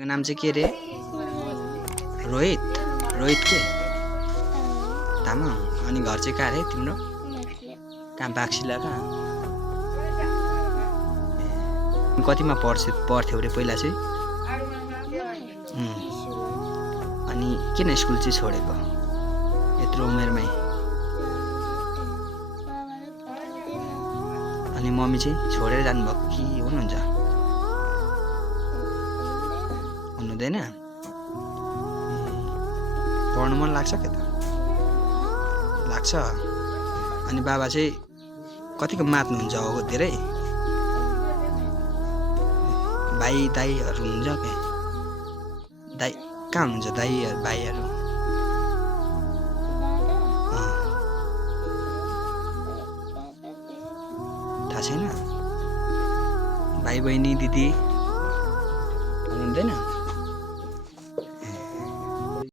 तिम्रो नाम चाहिँ के रे? रोहित। रोहित के तामाङ। अनि घर चाहिँ कहाँ रे तिम्रो? कहाँ बाक्सिला कहाँ? कतिमा पढ्थ्यौ रे पहिला चाहिँ? अनि किन स्कुल चाहिँ छोडेको यत्रो उमेरमै? अनि मम्मी चाहिँ छोडेर जानुभएको कि हुनुहुन्छ? हुनुहुँदैन? पढ्नु मन लाग्छ के त? लाग्छ। अनि बाबा चाहिँ कतिको मात्नुहुन्छ हो धेरै? भाइ दाइहरू हुन्छ के? दाइ कहाँ हुनुहुन्छ दाइहरू भाइहरू? थाहा छैन? भाइ बहिनी दिदी हुनुहुँदैन?